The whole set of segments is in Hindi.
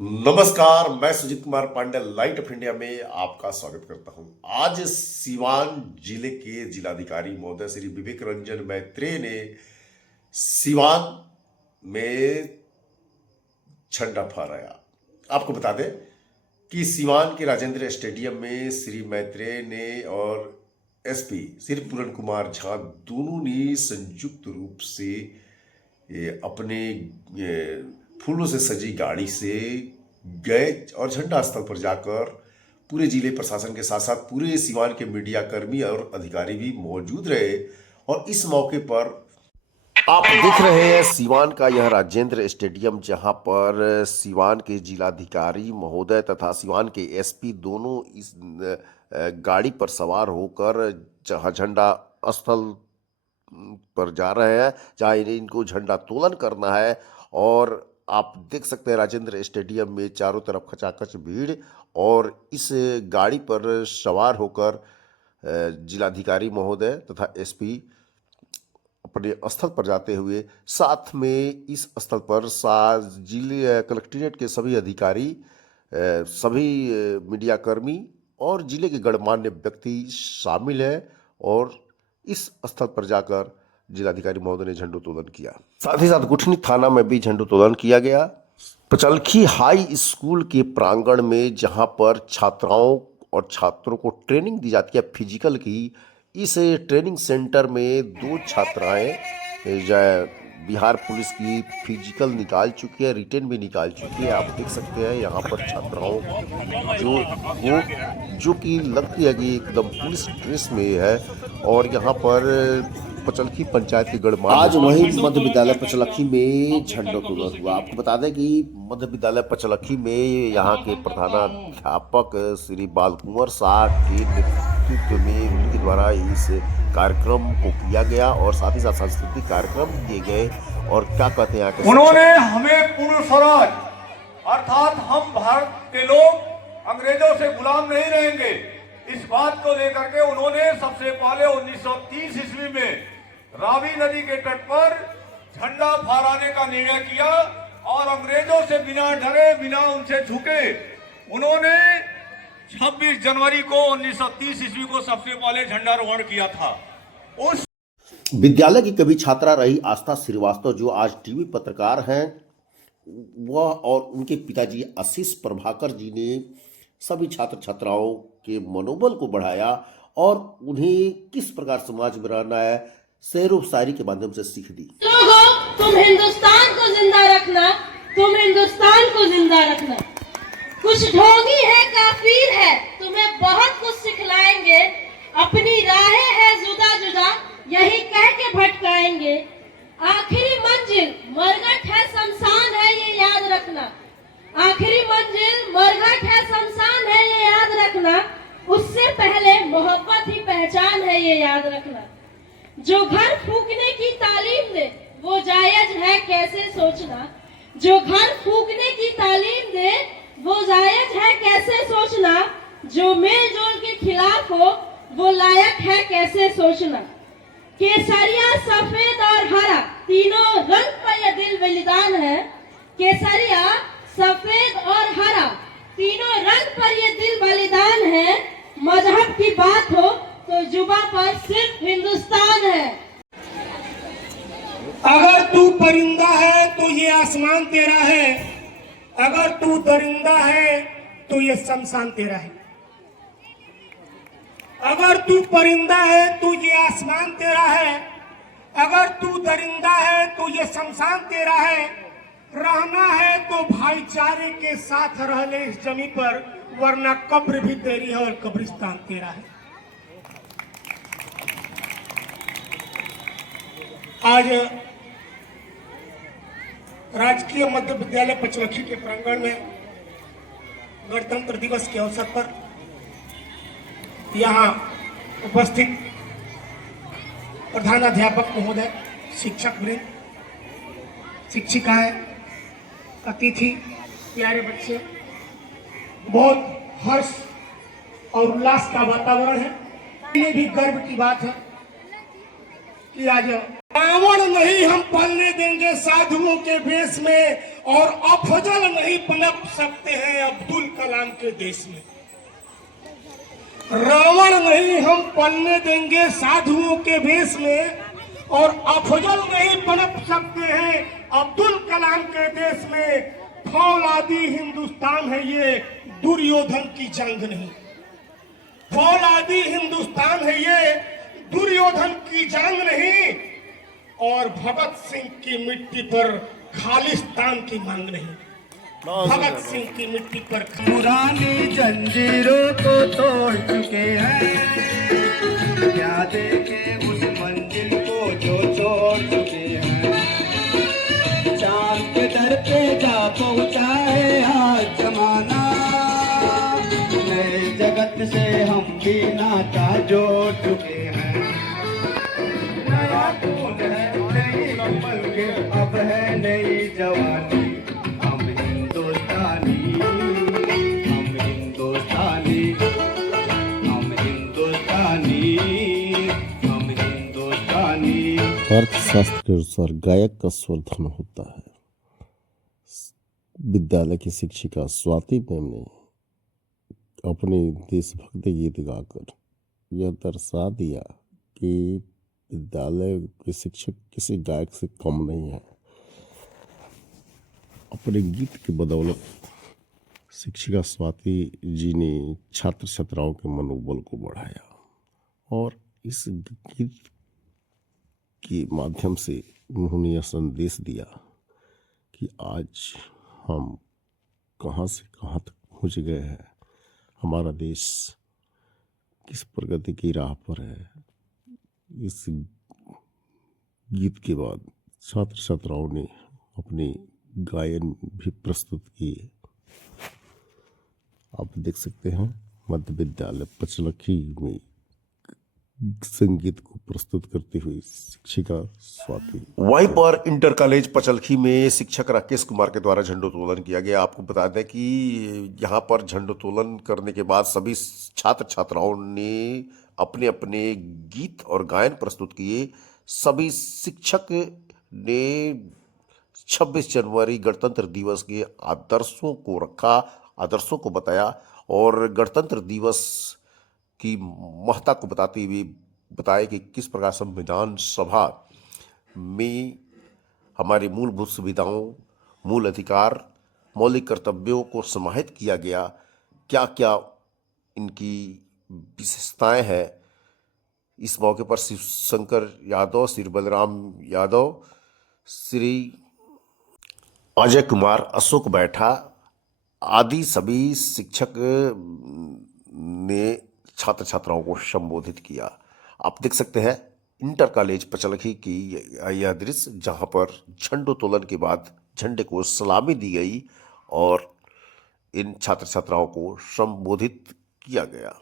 नमस्कार, मैं Sujeet Kumar Pandey light of India में आपका स्वागत करता हूं। आज सीवान जिले के जिलाधिकारी महोदय श्री विवेक रंजन मैत्रेय ने सीवान में झंडा फहराया। आपको बता दें कि सीवान के राजेंद्र स्टेडियम में श्री मैत्रेय ने और एसपी श्री पूरन कुमार झा दोनों ने संयुक्त रूप से अपने फूलों से सजी गाड़ी से गए और झंडा स्थल पर जाकर पूरे जिले प्रशासन के साथ साथ पूरे सीवान के मीडिया कर्मी और अधिकारी भी मौजूद रहे। और इस मौके पर आप देख रहे हैं सीवान का यह राजेंद्र स्टेडियम, जहां पर सीवान के जिलाधिकारी महोदय तथा सीवान के एसपी दोनों इस गाड़ी पर सवार होकर जहां झंडा स्थल पर जा रहे हैं, जहां इनको झंडा तोलन करना है। और आप देख सकते हैं राजेंद्र स्टेडियम में चारों तरफ खचाखच भीड़, और इस गाड़ी पर सवार होकर जिलाधिकारी महोदय तथा एसपी अपने स्थल पर जाते हुए, साथ में इस स्थल पर जिले कलेक्ट्रेट के सभी अधिकारी, सभी मीडिया कर्मी और जिले के गणमान्य व्यक्ति शामिल हैं। और इस स्थल पर जाकर जिलाधिकारी महोदय ने झंडोत्तोलन किया। साथ ही साथ गुठनी थाना में भी झंडोत्तोलन किया गया। पचलखी हाई स्कूल के प्रांगण में, जहां पर छात्राओं और छात्रों को ट्रेनिंग दी जाती है फिजिकल की, इस ट्रेनिंग सेंटर में दो छात्राएं बिहार पुलिस की फिजिकल निकाल चुकी है, रिटेन भी निकाल चुकी है। आप देख सकते हैं यहाँ पर छात्राओं जो कि लगती है कि एकदम पुलिस ड्रेस में है। और यहाँ पर पचलखी पंचायत के गणमान्य आज वही मध्य विद्यालय पचलखी में झंडोत्तोलन हुआ। आपको बता दें कि मध्य विद्यालय पचलखी में यहाँ के प्रधानाध्यापक श्री बाल कुंवर शाह के नेतृत्व में उनके द्वारा इस कार्यक्रम को किया गया, और साथ ही साथ सांस्कृतिक कार्यक्रम किए गए। और क्या कहते हैं यहाँ उन्होंने हमें पूर्ण स्वराज अर्थात हम भारत के लोग अंग्रेजों से गुलाम नहीं रहेंगे, इस बात को लेकर के उन्होंने सबसे पहले 1930 ईस्वी में रावी नदी के तट पर झंडा फहराने का निर्णय किया। और अंग्रेजों से बिना डरे बिना उनसे झुके उन्होंने 26 जनवरी को 1930 ईस्वी को सबसे पहले झंडारोहण किया था। उस विद्यालय की कभी छात्रा रही आस्था श्रीवास्तव, जो आज टीवी पत्रकार हैं, वह और उनके पिताजी आशीष प्रभाकर जी ने सभी छात्र छात्राओं के मनोबल को बढ़ाया और उन्हें किस प्रकार समाज में रहना है, शेरो शायरी के माध्यम से सीख दी। लोगों, तुम हिंदुस्तान को जिंदा रखना, तुम हिंदुस्तान को जिंदा रखना। कुछ ढोंगी है, काफिर है, तुम्हें बहुत कुछ सिखलाएंगे। अपनी राहें है जुदा जुदा, यही कह के भटकाएंगे। आखिरी मंजिल मरघट है, शमशान है, ये याद रखना। आखिरी मंजिल मरघट है, शमशान है, ये याद रखना। उससे पहले मोहब्बत ही पहचान है, ये याद रखना। जो घर फूकने की तालीम दे वो जायज है, कैसे सोचना। जो घर फूकने की तालीम दे वो जायज है, कैसे सोचना। जो मेलजोल के खिलाफ हो वो लायक है, कैसे सोचना। केसरिया सफेद और हरा तीनों रंग पर यह दिल बलिदान है। केसरिया सफेद और हरा तीनों रंग पर ये दिल बलिदान है। मजहब की बात हो तो जुबा पर सिर्फ हिंदुस्तान है। अगर तू परिंदा है तो ये आसमान तेरा है, अगर तू दरिंदा है तो ये शमशान तेरा है। अगर तू परिंदा है तो ये आसमान तेरा है, अगर तू दरिंदा है तो ये शमशान तेरा है। रहना है तो भाईचारे के साथ रह ले इस जमीन पर, वरना कब्र भी तेरी है और कब्रिस्तान तेरा है। आज राजकीय मध्य विद्यालय पचलखी के प्रांगण में गणतंत्र दिवस के अवसर पर यहाँ उपस्थित प्रधानाध्यापक महोदय, शिक्षक वृंद, शिक्षिकाएं, अतिथि, प्यारे बच्चे, बहुत हर्ष और उल्लास का वातावरण है। ये भी गर्व की बात है कि आज रावण नहीं हम पलने देंगे साधुओं के भेष में, और अफजल नहीं पनप सकते हैं अब्दुल कलाम के देश में। रावण नहीं हम पलने देंगे साधुओं के भेष में, और अफजल नहीं पनप सकते हैं अब्दुल कलाम के देश में। फौलादी हिंदुस्तान है ये, दुर्योधन की जंग नहीं। फौलादी हिंदुस्तान है ये, दुर्योधन की जंग नहीं। और भगत सिंह की मिट्टी पर खालिस्तान की मांग नहीं। भगत सिंह की मिट्टी पर पुरानी जंजीरों को तोड़ चुके हैं, क्या देखे उस मंजिल को जो छोड़ चुके हैं। चांद के दर पे जा पहुंचा है आज जमाना, नए जगत से हम भी नाता जोड़ चुके हैं। नया खून है नई उमंग के, अब है नई जवानी। हम हिंदुस्तानी, हम हिंदुस्तानी, हम हिंदुस्तानी, हम हिंदुस्तानी। अर्थशास्त्र के अनुसार गायक का स्वर धन होता है। विद्यालय की शिक्षिका स्वाति मैम ने अपने देशभक्ति गीत गाकर यह दर्शा दिया कि विद्यालय के शिक्षक किसी गायक से कम नहीं है। अपने गीत की बदौलत शिक्षिका स्वाति जी ने छात्र छात्राओं के मनोबल को बढ़ाया और इस गीत के माध्यम से उन्होंने यह संदेश दिया कि आज हम कहाँ से कहाँ तक पहुँच गए हैं, हमारा देश किस प्रगति की राह पर है। इस गीत के बाद छात्र छात्राओं ने अपने गायन भी प्रस्तुत किए। आप देख सकते हैं मध्य विद्यालय पचलखी में संगीत को प्रस्तुत करती हुई शिक्षिका स्वाति। वहीं पर इंटर कॉलेज पचलखी में शिक्षक राकेश कुमार के द्वारा झंडोत्तोलन किया गया। आपको बता दें कि यहाँ पर झंडोत्तोलन करने के बाद सभी छात्र छात्राओं ने अपने अपने गीत और गायन प्रस्तुत किए। सभी शिक्षक ने 26 जनवरी गणतंत्र दिवस के आदर्शों को रखा, आदर्शों को बताया और गणतंत्र दिवस की महत्ता को बताते हुए बताया कि किस प्रकार संविधान सभा में हमारी मूलभूत सुविधाओं, मूल अधिकार, मौलिक कर्तव्यों को समाहित किया गया, क्या क्या इनकी विशेषताएं हैं। इस मौके पर शिव शंकर यादव, श्री बलराम यादव, श्री अजय कुमार, अशोक बैठा आदि सभी शिक्षक ने छात्र छात्राओं को संबोधित किया। आप देख सकते हैं इंटर कॉलेज पचलखी की यह दृश्य, जहां पर झंडोत्तोलन के बाद झंडे को सलामी दी गई और इन छात्र छात्राओं को संबोधित किया गया।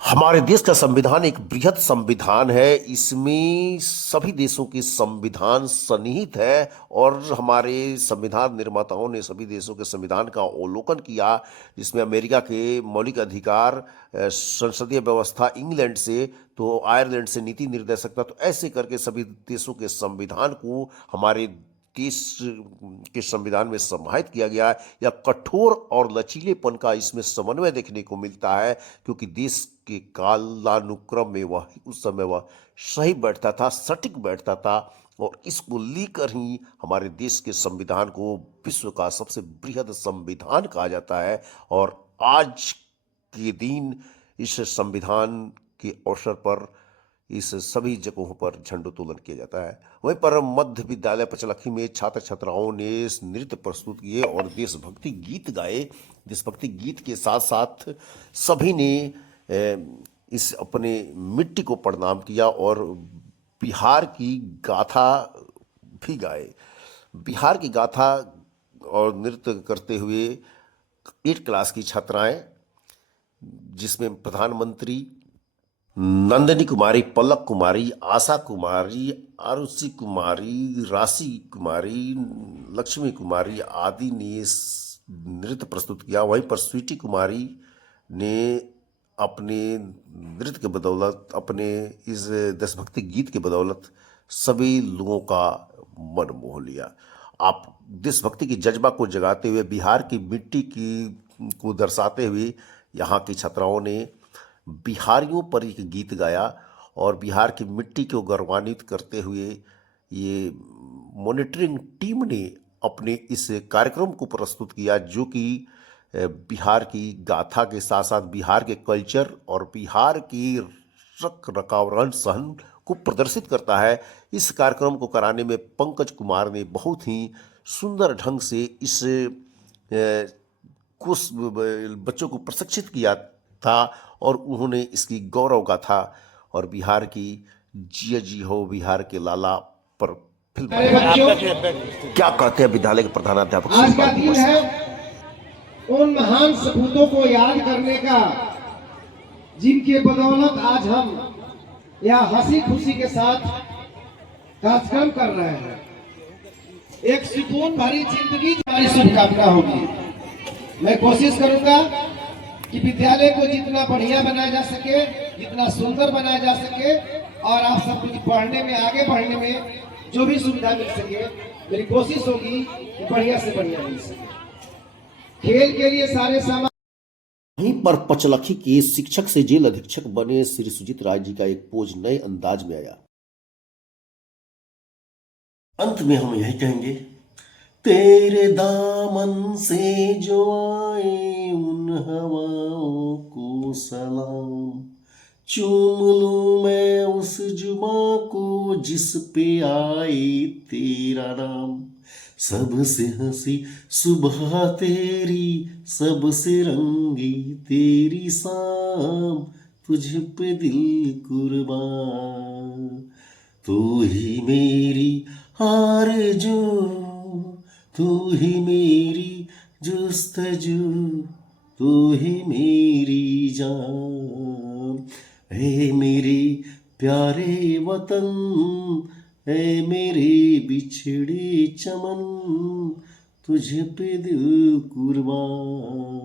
हमारे देश का संविधान एक बृहद संविधान है, इसमें सभी देशों के संविधान सन्निहित है और हमारे संविधान निर्माताओं ने सभी देशों के संविधान का अवलोकन किया, जिसमें अमेरिका के मौलिक अधिकार, संसदीय व्यवस्था इंग्लैंड से तो आयरलैंड से नीति निर्देशकता, तो ऐसे करके सभी देशों के संविधान को हमारे देश के संविधान में समाहित किया गया है। या कठोर और लचीलेपन का इसमें समन्वय देखने को मिलता है, क्योंकि देश के कालानुक्रम में वह उस समय वह सही बैठता था, सटीक बैठता था और इसको लेकर ही हमारे देश के संविधान को विश्व का सबसे बृहद संविधान कहा जाता है। और आज के दिन इस संविधान के अवसर पर इस सभी जगहों पर झंडोत्तोलन किया जाता है। वहीं पर मध्य विद्यालय पचलखी में छात्र छात्राओं ने नृत्य प्रस्तुत किए और देशभक्ति गीत गाए। देशभक्ति गीत के साथ साथ सभी ने इस अपने मिट्टी को प्रणाम किया और बिहार की गाथा भी गाए। बिहार की गाथा और नृत्य करते हुए 8 क्लास की छात्राएं, जिसमें प्रधानमंत्री नंदिनी कुमारी, पलक कुमारी, आशा कुमारी, आरुषि कुमारी, राशि कुमारी, लक्ष्मी कुमारी आदि ने नृत्य प्रस्तुत किया। वहीं पर स्वीटी कुमारी ने अपने नृत्य के बदौलत, अपने इस देशभक्ति गीत के बदौलत सभी लोगों का मन मोह लिया। आप देशभक्ति की जज्बा को जगाते हुए, बिहार की मिट्टी की को दर्शाते हुए यहाँ की छात्राओं ने बिहारियों पर एक गीत गाया और बिहार की मिट्टी को गौरवान्वित करते हुए ये मॉनिटरिंग टीम ने अपने इस कार्यक्रम को प्रस्तुत किया, जो कि बिहार की गाथा के साथ साथ बिहार के कल्चर और बिहार की रख रखाव रहन सहन को प्रदर्शित करता है। इस कार्यक्रम को कराने में पंकज कुमार ने बहुत ही सुंदर ढंग से इस कुछ बच्चों को प्रशिक्षित किया था और उन्होंने इसकी गौरव गाथा और बिहार की जिया जी हो बिहार के लाला पर फिल्म। क्या कहते हैं विद्यालय के प्रधानाध्यापक? आज का दिन है उन महान सपूतों को याद करने का, जिनके बदौलत आज हम यहाँ हंसी खुशी के साथ कार्यक्रम कर रहे हैं। एक सुकून भरी जिंदगी हमारी शुभकामना होगी। मैं कोशिश करूंगा कि विद्यालय को जितना बढ़िया बनाया जा सके, जितना सुंदर बनाया जा सके और आप सब कुछ पढ़ने में, आगे बढ़ने में जो भी सुविधा मिल सके, मेरी कोशिश होगी कि बढ़िया से बढ़िया मिल सके। खेल के लिए सारे सामान। वहीं पर पचलखी के शिक्षक से जेल अधीक्षक बने श्री सुजीत राय जी का एक पोज नए अंदाज में आया। अंत में हम यही कहेंगे, तेरे दामन से जो आए उन हवाओं को सलाम, चूम लूं मैं उस जुमा को जिस पे आए तेरा नाम, सबसे हंसी सुबह तेरी, सबसे रंगी तेरी शाम, तुझ पे दिल कुर्बान, तू ही मेरी आरज़ू, तू ही मेरी जुस्तजू, तू ही मेरी जान, ऐ मेरे प्यारे वतन, ऐ मेरे बिछड़े चमन, तुझ पे दिल कुर्बान।